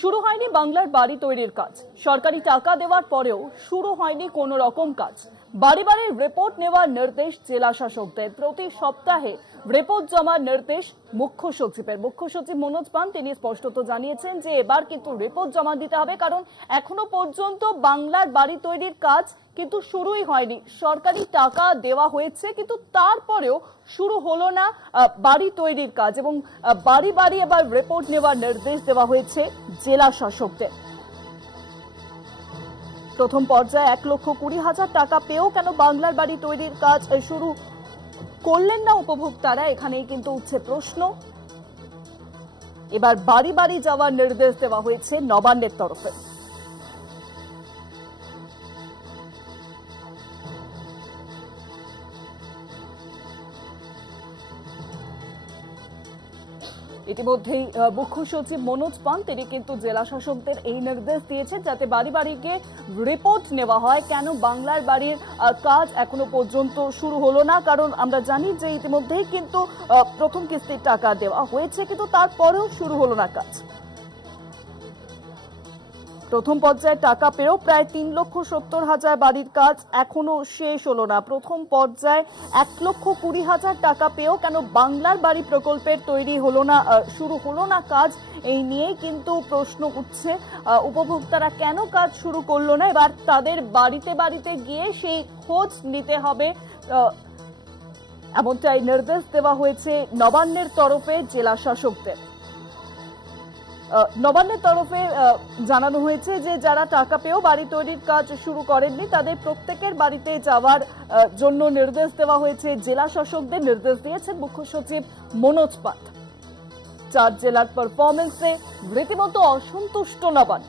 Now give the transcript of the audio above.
শুরু হয়নি বাংলার বাড়ি তৈরির কাজ। সরকারি টাকা দেওয়ার পরেও শুরু হয়নি কোনো রকম কাজ। বাড়ি বাড়ির রিপোর্ট নেওয়ার নির্দেশ জেলা শাসকদের। প্রতি সপ্তাহে রিপোর্ট জমার নির্দেশ মুখ্য সচিবের। মুখ্য সচিব মনোজ পান তিনি স্পষ্টত জানিয়েছেন যে এবার কিন্তু রিপোর্ট জমা দিতে হবে, কারণ এখনো পর্যন্ত বাংলার বাড়ি তৈরির কাজ কিন্তু শুরুই হয়নি। সরকারি টাকা দেওয়া হয়েছে কিন্তু তারপরেও শুরু হলো না বাড়ি তৈরির কাজ, এবং বাড়ি বাড়ি এবার রিপোর্ট নেওয়ার নির্দেশ দেওয়া হয়েছে জেলা শাসকদের। প্রথম পর্যায়ে 1,20,000 টাকা পেয়েও কেন বাংলার বাড়ি তৈরির কাজ শুরু করলেন না উপভোক্তারা, এখানেই কিন্তু উঠছে প্রশ্ন। এবার বাড়ি বাড়ি যাওয়ার নির্দেশ দেওয়া হয়েছে নবান্নের তরফে। ইতিমধ্যেই মুখ্য সচিব মনোজ পান তিনি কিন্তু জেলা শাসকদের এই নির্দেশ দিয়েছেন যাতে বাড়ি বাড়ি গিয়ে রিপোর্ট নেওয়া হয়। কেন বাংলার বাড়ির কাজ এখনো পর্যন্ত শুরু হলো না, কারণ আমরা জানি যে ইতিমধ্যেই কিন্তু প্রথম কিস্তির টাকা দেওয়া হয়েছে কিন্তু তারপরেও শুরু হলো না কাজ। প্রথম পর্যায়ে টাকা পেয়েও প্রায় 3,70,000 বাড়ির কাজ এখনো শেষ হলো না। প্রথম পর্যায়ে 1,20,000 টাকা পেয়েও কেন বাংলার বাড়ি প্রকল্পের তৈরি হলো না, শুরু হলো না কাজ, এই নিয়েই কিন্তু প্রশ্ন উঠছে। উপভোক্তারা কেন কাজ শুরু করলো না, এবার তাদের বাড়িতে বাড়িতে গিয়ে সেই খোঁজ নিতে হবে, এমনটাই নির্দেশ দেওয়া হয়েছে নবান্নের তরফে জেলা শাসকদের। নবান্নের তরফে জানানো হয়েছে যে যারা টাকা পেয়েও বাড়ি তৈরির কাজ শুরু করেননি তাদের প্রত্যেকের বাড়িতে যাওয়ার জন্য নির্দেশ দেওয়া হয়েছে। জেলা শাসকদের নির্দেশ দিয়েছেন মুখ্য সচিব মনোজ পান। 4 জেলার পারফরমেন্সে রীতিমতো অসন্তুষ্ট নবান্ন।